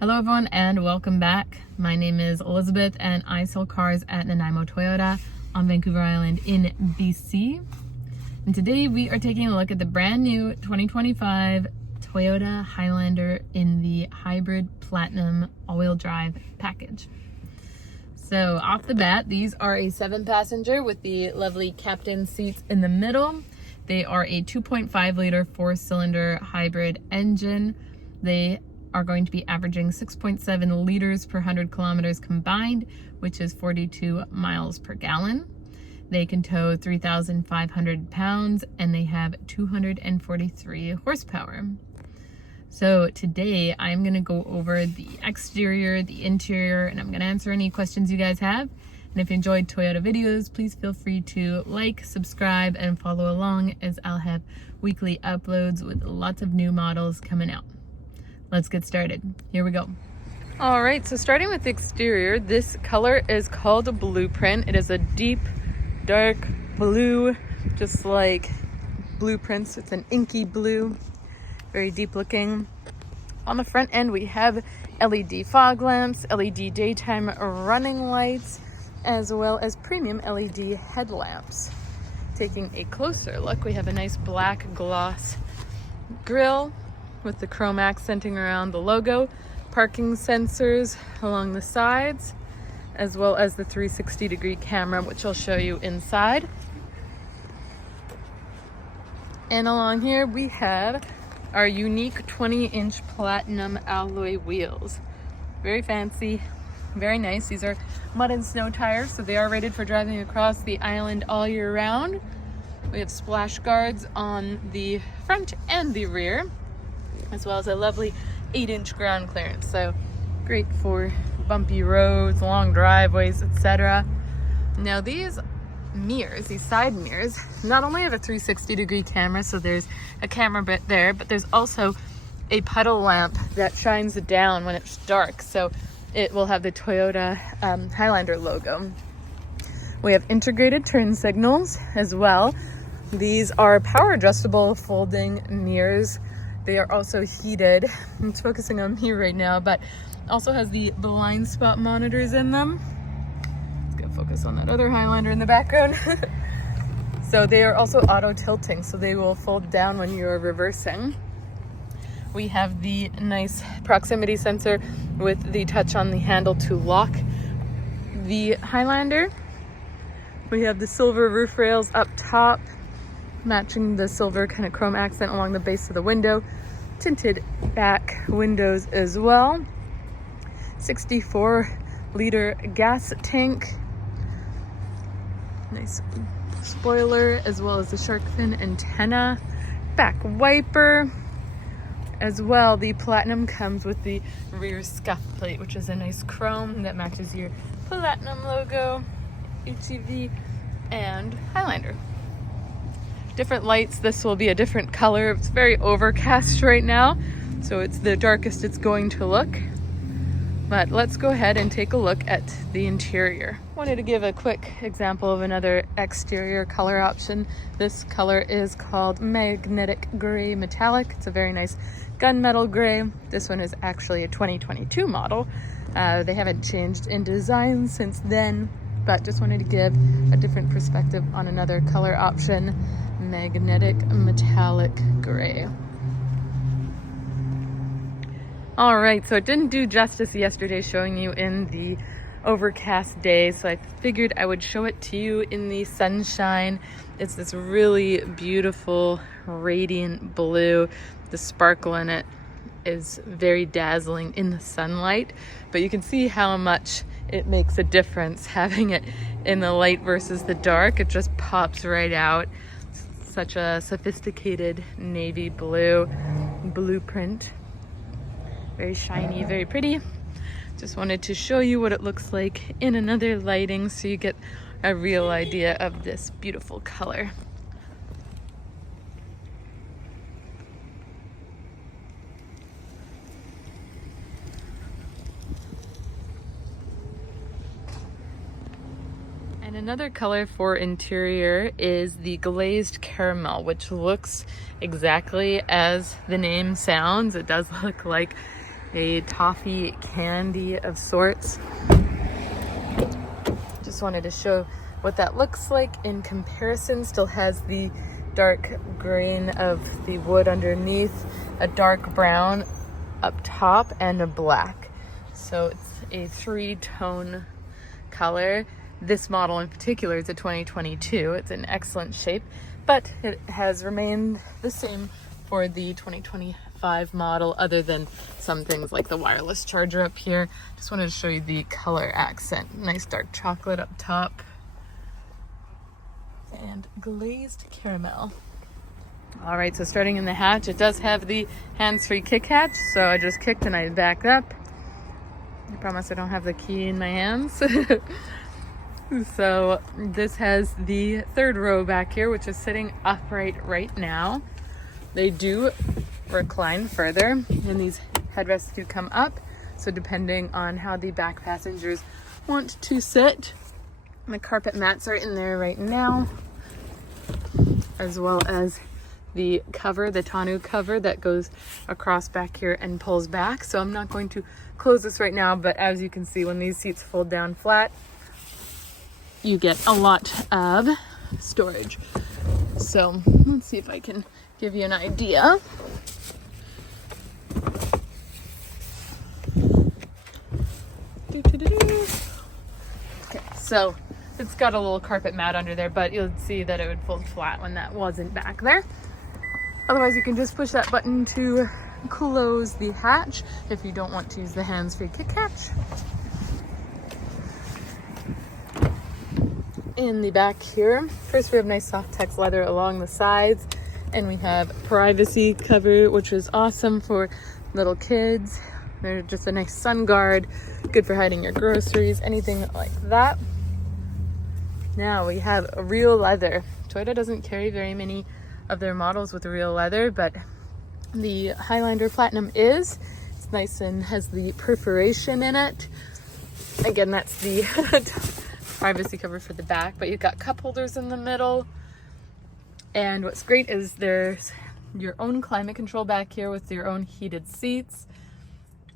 Hello everyone and welcome back. My name is Elizabeth and I sell cars at Nanaimo Toyota on Vancouver Island in BC. And today we are taking a look at the brand new 2025 Toyota Highlander in the hybrid platinum all-wheel drive package. So off the bat, these are a 7-passenger with the lovely captain seats in the middle. They are a 2.5 liter 4-cylinder hybrid engine. They are going to be averaging 6.7 liters per 100 kilometers combined, which is 42 miles per gallon. They can tow 3,500 pounds and they have 243 horsepower. So today I'm going to go over the exterior, the interior, and I'm going to answer any questions you guys have. And if you enjoyed Toyota videos, please feel free to like, subscribe, and follow along as I'll have weekly uploads with lots of new models coming out. Let's get started. Here we go. All right, so starting with the exterior, this color is called a Blueprint. It is a deep, dark blue, just like Blueprints. It's an inky blue, very deep looking. On the front end, we have LED fog lamps, LED daytime running lights, as well as premium LED headlamps. Taking a closer look, we have a nice black gloss grille with the chrome accenting around the logo, parking sensors along the sides, as well as the 360-degree camera, which I'll show you inside. And along here we have our unique 20-inch platinum alloy wheels. Very fancy, very nice. These are mud and snow tires, so they are rated for driving across the island all year round. We have splash guards on the front and the rear, as well as a lovely 8-inch ground clearance. So great for bumpy roads, long driveways, etc. Now these mirrors, these side mirrors, not only have a 360-degree camera, so there's a camera bit there, but there's also a puddle lamp that shines down when it's dark. So it will have the Toyota Highlander logo. We have integrated turn signals as well. These are power adjustable folding mirrors. They are also heated. It's focusing on me right now, but also has the Blindspot monitors in them. It's gonna focus on that other Highlander in the background. So they are also auto tilting, so they will fold down when you're reversing. We have the nice proximity sensor with the touch on the handle to lock the Highlander. We have the silver roof rails up top, matching the silver kind of chrome accent along the base of the window. Tinted back windows as well. 64-liter gas tank. Nice spoiler, as well as the shark fin antenna. Back wiper. As well, the platinum comes with the rear scuff plate, which is a nice chrome that matches your platinum logo, HEV, and Highlander. Different lights. This will be a different color. It's very overcast right now, so it's the darkest it's going to look. But let's go ahead and take a look at the interior. Wanted to give a quick example of another exterior color option. This color is called Magnetic Gray Metallic. It's a very nice gunmetal gray. This one is actually a 2022 model. They haven't changed in design since then, but just wanted to give a different perspective on another color option. Magnetic Metallic Gray. All right, so it didn't do justice yesterday showing you in the overcast day, so I figured I would show it to you in the sunshine. It's this really beautiful, radiant blue. The sparkle in it is very dazzling in the sunlight, but you can see how much it makes a difference having it in the light versus the dark. It just pops right out. Such a sophisticated navy blue Blueprint. Very shiny, very pretty. Just wanted to show you what it looks like in another lighting so you get a real idea of this beautiful color. And another color for interior is the glazed caramel, which looks exactly as the name sounds. It does look like a toffee candy of sorts. Just wanted to show what that looks like in comparison. Still has the dark green of the wood underneath, a dark brown up top, and a black. So it's a 3-tone color. This model in particular is a 2022. It's in excellent shape, but it has remained the same for the 2025 model, other than some things like the wireless charger up here. Just wanted to show you the color accent. Nice dark chocolate up top and glazed caramel. All right, so starting in the hatch, it does have the hands-free kick hatch. So I just kicked and I backed up. I promise I don't have the key in my hands. So this has the third row back here, which is sitting upright right now. They do recline further, and these headrests do come up. So depending on how the back passengers want to sit, the carpet mats are in there right now, as well as the cover, the tonneau cover that goes across back here and pulls back. So I'm not going to close this right now, but as you can see, when these seats fold down flat, you get a lot of storage. So let's see if I can give you an idea. Okay, so it's got a little carpet mat under there, but you'll see that it would fold flat when that wasn't back there. Otherwise, you can just push that button to close the hatch if you don't want to use the hands-free kick hatch. In the back here, first we have nice soft tex leather along the sides, and we have privacy cover, which is awesome for little kids. They're just a nice sun guard, good for hiding your groceries, anything like that. Now we have real leather. Toyota doesn't carry very many of their models with real leather, but the Highlander Platinum is. It's nice and has the perforation in it. Again, that's the privacy cover for the back, but you've got cup holders in the middle. And what's great is there's your own climate control back here with your own heated seats.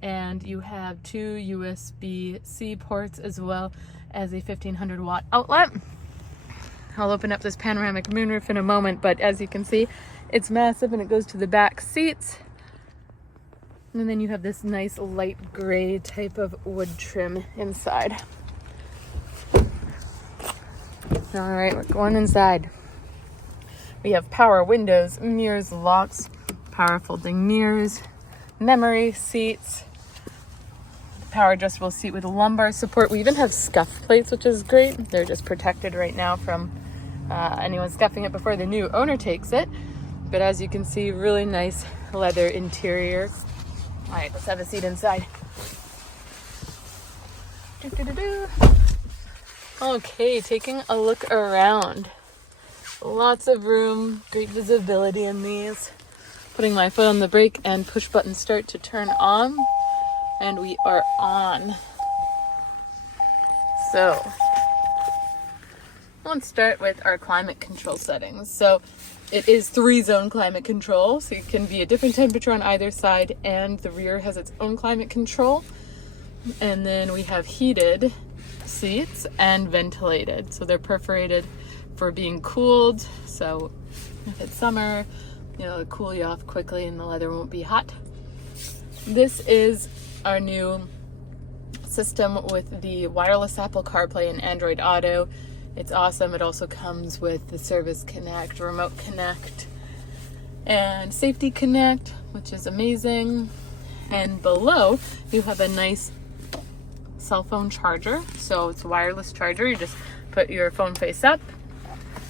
And you have 2 USB-C ports as well as a 1500 watt outlet. I'll open up this panoramic moonroof in a moment, but as you can see, it's massive and it goes to the back seats. And then you have this nice light gray type of wood trim inside. All right, we're going inside. We have power windows, mirrors, locks, power folding mirrors, memory seats, power adjustable seat with lumbar support. We even have scuff plates, which is great. They're just protected right now from anyone scuffing it before the new owner takes it. But as you can see, really nice leather interior. All right, let's have a seat inside. Okay, taking a look around. Lots of room, great visibility in these. Putting my foot on the brake and push button start to turn on. And we are on. So let's start with our climate control settings. So it is 3-zone climate control, so it can be a different temperature on either side, and the rear has its own climate control. And then we have heated seats and ventilated. So they're perforated for being cooled. So if it's summer, it'll cool you off quickly and the leather won't be hot. This is our new system with the wireless Apple CarPlay and Android Auto. It's awesome. It also comes with the Service Connect, Remote Connect, and Safety Connect, which is amazing. And below, you have a nice cell phone charger. So it's a wireless charger. You just put your phone face up.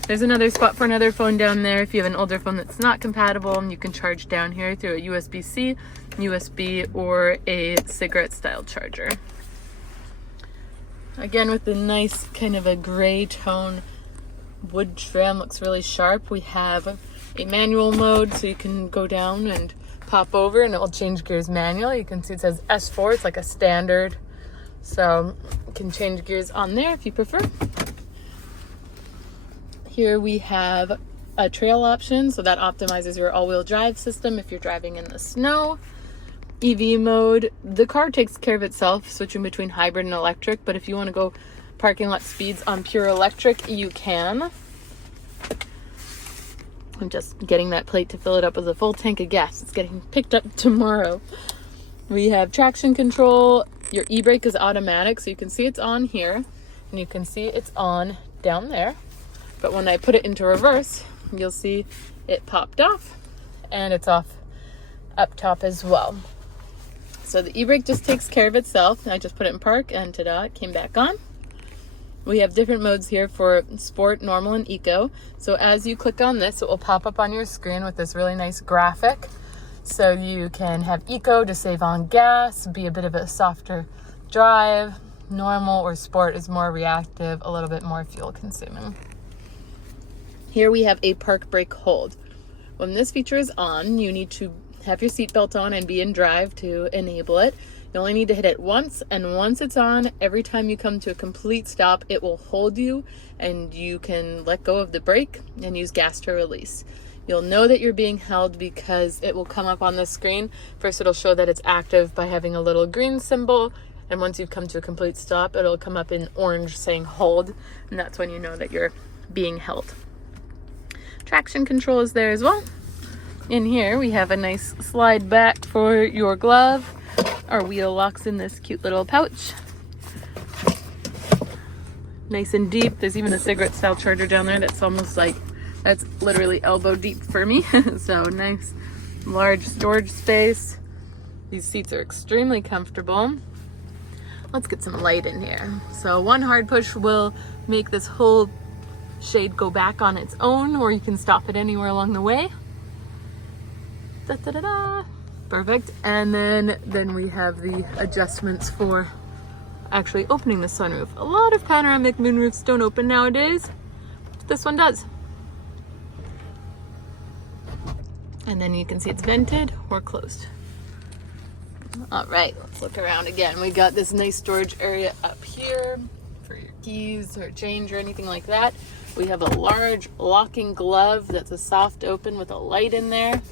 There's another spot for another phone down there. If you have an older phone that's not compatible, you can charge down here through a USB-C, USB, or a cigarette style charger. Again, with the nice kind of a gray tone wood trim, looks really sharp. We have a manual mode, so you can go down and pop over and it will change gears manually. You can see it says S4, it's like a standard. So you can change gears on there if you prefer. Here we have a trail option, so that optimizes your all-wheel drive system if you're driving in the snow. EV mode, the car takes care of itself, switching between hybrid and electric, but if you want to go parking lot speeds on pure electric, you can. I'm just getting that plate to fill it up with a full tank of gas. It's getting picked up tomorrow. We have traction control. Your e-brake is automatic, so you can see it's on here, and you can see it's on down there. But when I put it into reverse, you'll see it popped off, and it's off up top as well. So the e-brake just takes care of itself. I just put it in park, and ta-da, it came back on. We have different modes here for sport, normal, and eco. So as you click on this, it will pop up on your screen with this really nice graphic. So you can have eco to save on gas, be a bit of a softer drive. Normal or sport is more reactive, a little bit more fuel consuming. Here we have a park brake hold. When this feature is on, you need to have your seatbelt on and be in drive to enable it. You only need to hit it once, and once it's on, every time you come to a complete stop, it will hold you, and you can let go of the brake and use gas to release. You'll know that you're being held because it will come up on the screen. First, it'll show that it's active by having a little green symbol, and once you've come to a complete stop, it'll come up in orange saying hold, and that's when you know that you're being held. Traction control is there as well. In here, we have a nice slide back for your glove. Our wheel locks in this cute little pouch. Nice and deep. There's even a cigarette style charger down there that's almost like, that's literally elbow deep for me. So nice, large storage space. These seats are extremely comfortable. Let's get some light in here. So one hard push will make this whole shade go back on its own, or you can stop it anywhere along the way. Da, da, da, da. Perfect. And then we have the adjustments for actually opening the sunroof. A lot of panoramic moonroofs don't open nowadays. This one does. And then you can see it's vented or closed. All right, let's look around again. We got this nice storage area up here for your keys or change or anything like that. We have a large locking glove that's a soft open with a light in there.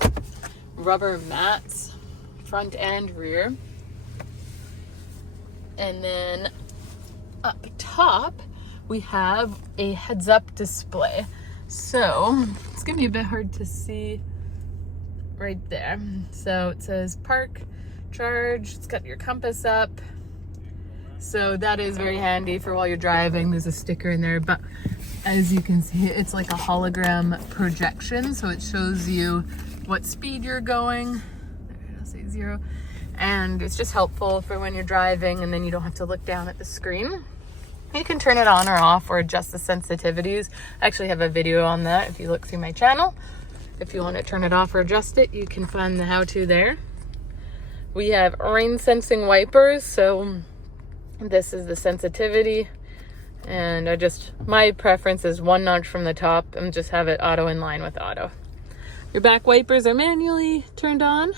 Rubber mats, front and rear. And then up top, we have a heads-up display. So it's gonna be a bit hard to see right there. So it says park, charge, it's got your compass up. So that is very handy for while you're driving. There's a sticker in there, but as you can see, it's like a hologram projection. So it shows you what speed you're going. There, I'll say 0. And it's just helpful for when you're driving and then you don't have to look down at the screen. You can turn it on or off or adjust the sensitivities. I actually have a video on that if you look through my channel. If you want to turn it off or adjust it, you can find the how-to there. We have rain sensing wipers. So this is the sensitivity. And my preference is one notch from the top and just have it auto in line with auto. Your back wipers are manually turned on.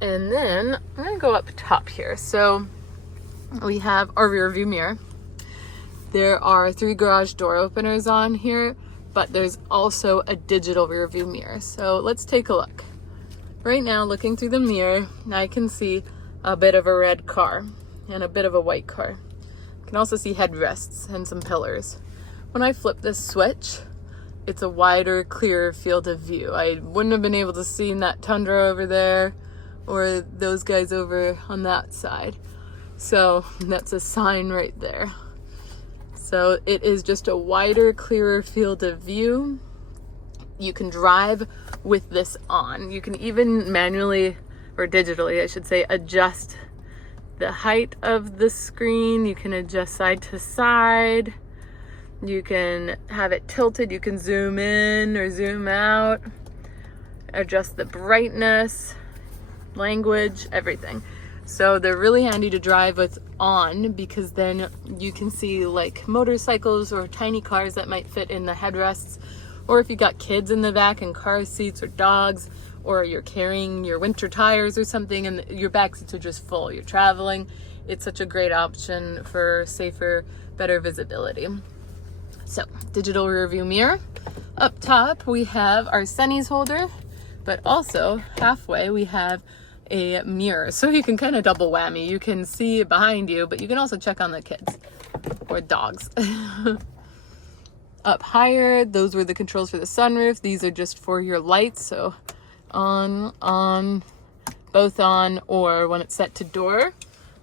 And then I'm gonna go up top here. So we have our rear view mirror. There are 3 garage door openers on here, but there's also a digital rear view mirror. So let's take a look. Right now, looking through the mirror, I can see a bit of a red car and a bit of a white car. I can also see headrests and some pillars. When I flip this switch, it's a wider, clearer field of view. I wouldn't have been able to see that tundra over there or those guys over on that side. So that's a sign right there. So it is just a wider, clearer field of view. You can drive with this on. You can even manually, or digitally I should say, adjust the height of the screen. You can adjust side to side. You can have it tilted. You can zoom in or zoom out. Adjust the brightness, language, everything. So they're really handy to drive with on because then you can see like motorcycles or tiny cars that might fit in the headrests. Or if you got kids in the back and car seats or dogs, or you're carrying your winter tires or something and your back seats are just full, you're traveling, it's such a great option for safer, better visibility. So, digital rear view mirror. Up top, we have our sunnies holder, but also halfway we have a mirror, so you can kind of double whammy. You can see behind you, but you can also check on the kids or dogs. Up higher, those were the controls for the sunroof. These are just for your lights, so on, both on, or when it's set to door.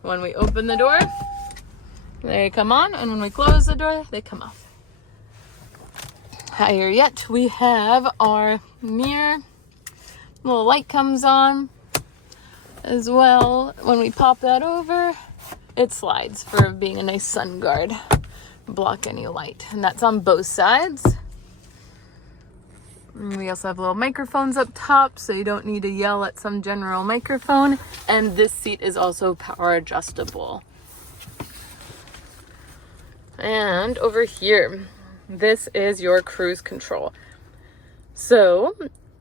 When we open the door, they come on, and when we close the door, they come off. Higher yet, we have our mirror. Little light comes on as well. When we pop that over, it slides for being a nice sun guard. Block any light, and that's on both sides. And we also have little microphones up top, so you don't need to yell at some general microphone. And this seat is also power adjustable. And over here, this is your cruise control. So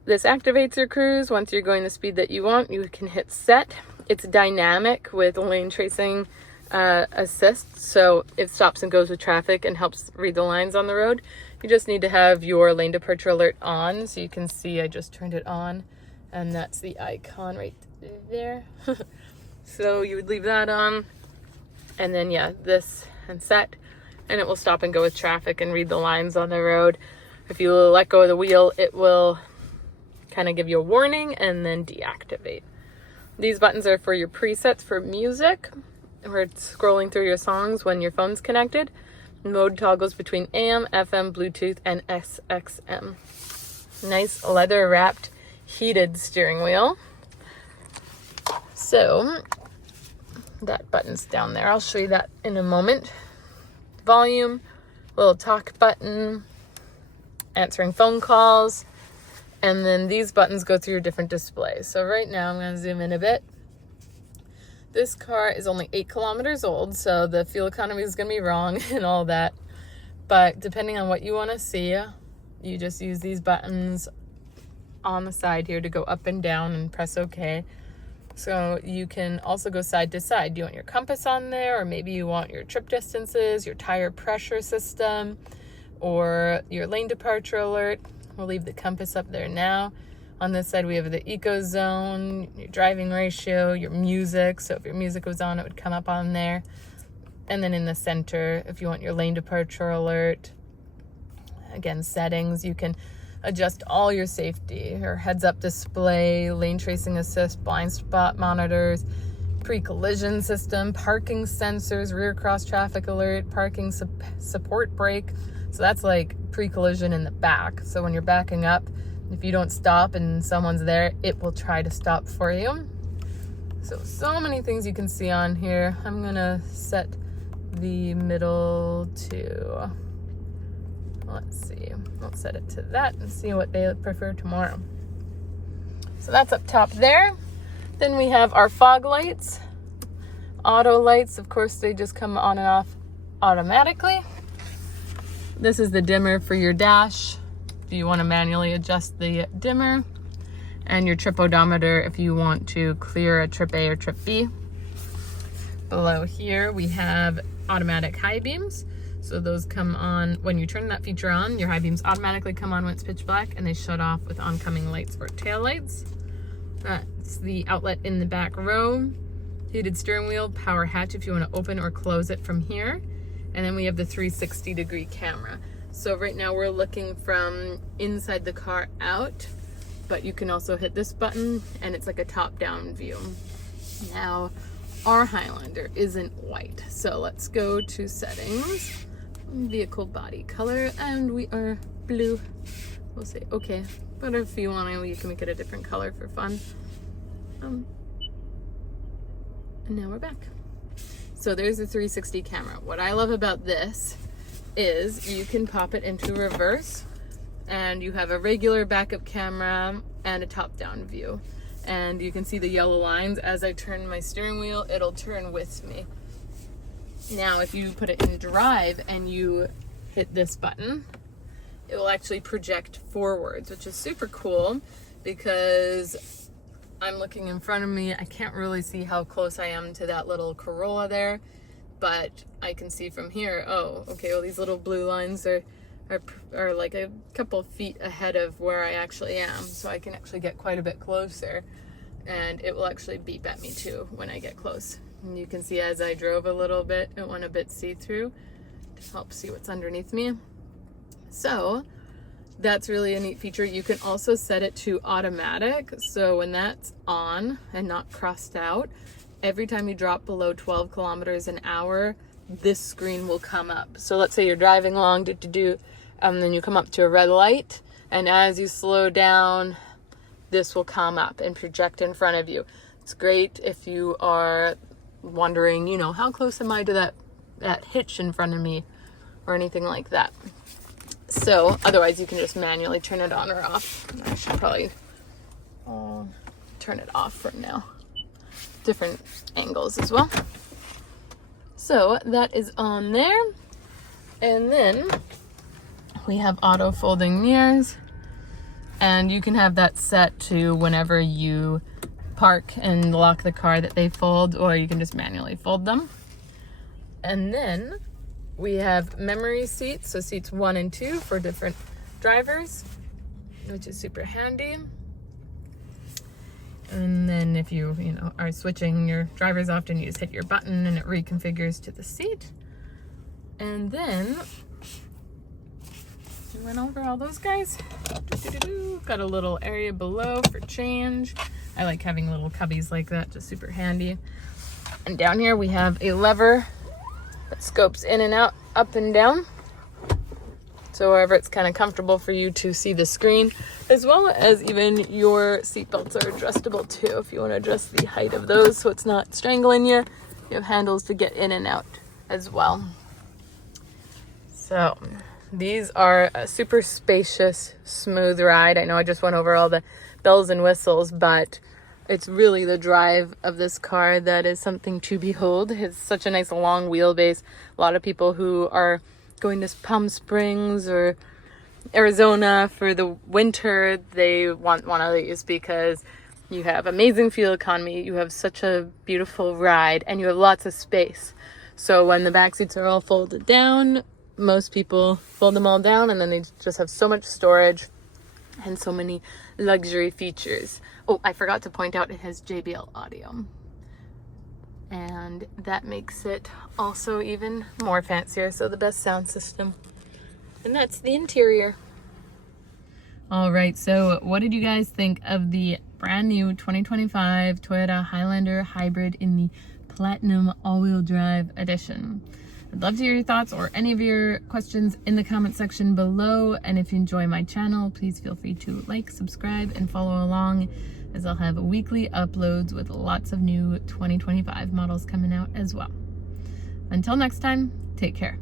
this activates your cruise. Once you're going the speed that you want, you can hit set. It's dynamic with lane tracing assist, so it stops and goes with traffic and helps read the lines on the road. You just need to have your lane departure alert on, so you can see I just turned it on, and that's the icon right there. So you would leave that on, and then yeah, this and set, and it will stop and go with traffic and read the lines on the road. If you let go of the wheel, it will kind of give you a warning and then deactivate. These buttons are for your presets for music. We're scrolling through your songs when your phone's connected. Mode toggles between AM, FM, Bluetooth, and SXM. Nice leather wrapped heated steering wheel. So that button's down there. I'll show you that in a moment. Volume, little talk button, answering phone calls, and then these buttons go through your different displays. So right now I'm going to zoom in a bit. This car is only 8 kilometers old, so the fuel economy is going to be wrong and all that. But depending on what you want to see, you just use these buttons on the side here to go up and down and press OK. So you can also go side to side. Do you want your compass on there, or maybe you want your trip distances, your tire pressure system, or your lane departure alert? We'll leave the compass up there now. On this side, we have the eco zone, your driving ratio, your music. So if your music was on, it would come up on there. And then in the center, if you want your lane departure alert, again, settings, you can adjust all your safety, your heads-up display, lane tracing assist, blind spot monitors, pre-collision system, parking sensors, rear cross traffic alert, parking support brake. So that's like pre-collision in the back. So when you're backing up, if you don't stop and someone's there, it will try to stop for you. So many things you can see on here. I'm gonna set the middle to, let's see, we'll set it to that and see what they prefer tomorrow. So that's up top there. Then we have our fog lights, auto lights. Of course, they just come on and off automatically. This is the dimmer for your dash if you want to manually adjust the dimmer, and your trip odometer if you want to clear a trip A or trip B. Below here we have automatic high beams. So those come on when you turn that feature on. Your high beams automatically come on when it's pitch black, and they shut off with oncoming lights or tail lights. That's the outlet in the back row. Heated steering wheel, power hatch if you want to open or close it from here. And then we have the 360-degree camera. So right now we're looking from inside the car out, but you can also hit this button and it's like a top-down view. Now, our Highlander isn't white, so let's go to settings, vehicle body color, and we are blue. We'll say okay, but if you want to, you can make it a different color for fun. And now we're back. So there's the 360 camera. What I love about this is you can pop it into reverse, and you have a regular backup camera and a top-down view. And you can see the yellow lines. As I turn my steering wheel, it'll turn with me. Now, if you put it in drive and you hit this button, it will actually project forwards, which is super cool because I'm looking in front of me. I can't really see how close I am to that little Corolla there, but I can see from here, oh, okay, well, these little blue lines are like a couple feet ahead of where I actually am, so I can actually get quite a bit closer. and it will actually beep at me too when I get close. And you can see as I drove a little bit, it went a bit see-through to help see what's underneath me. So that's really a neat feature. You can also set it to automatic. So when that's on and not crossed out, every time you drop below 12 kilometers an hour, this screen will come up. So let's say you're driving along, then you come up to a red light, and as you slow down, this will come up and project in front of you. It's great if you are wondering, you know, how close am I to that hitch in front of me or anything like that. So otherwise you can just manually turn it on or off. I should probably turn it off from now. Different angles as well. So that is on there. And then we have auto folding mirrors, and you can have that set to whenever you park and lock the car that they fold, or you can just manually fold them. And then we have memory seats, so seats 1 and 2 for different drivers, which is super handy. And then if you are switching your drivers, often you just hit your button and it reconfigures to the seat. And then we went over all those guys. Got a little area below for change. I like having little cubbies like that, just super handy. And down here we have a lever that scopes in and out, up and down. So wherever it's kind of comfortable for you to see the screen, as well as even your seatbelts are adjustable too. If you want to adjust the height of those so it's not strangling you, you have handles to get in and out as well. So these are a super spacious, smooth ride. I know I just went over all the bells and whistles, but it's really the drive of this car that is something to behold. It's such a nice long wheelbase. A lot of people who are going to Palm Springs or Arizona for the winter, they want one of these because you have amazing fuel economy, you have such a beautiful ride, and you have lots of space. So when the back seats are all folded down, most people fold them all down, and then they just have so much storage and so many luxury features. Oh, I forgot to point out it has JBL audio, and that makes it also even more fancier. So the best sound system. And that's the interior. All right, so what did you guys think of the brand new 2025 Toyota Highlander Hybrid in the Platinum all-wheel drive edition? I'd love to hear your thoughts or any of your questions in the comment section below. And if you enjoy my channel, please feel free to like, subscribe, and follow along, as I'll have weekly uploads with lots of new 2025 models coming out as well. Until next time, take care.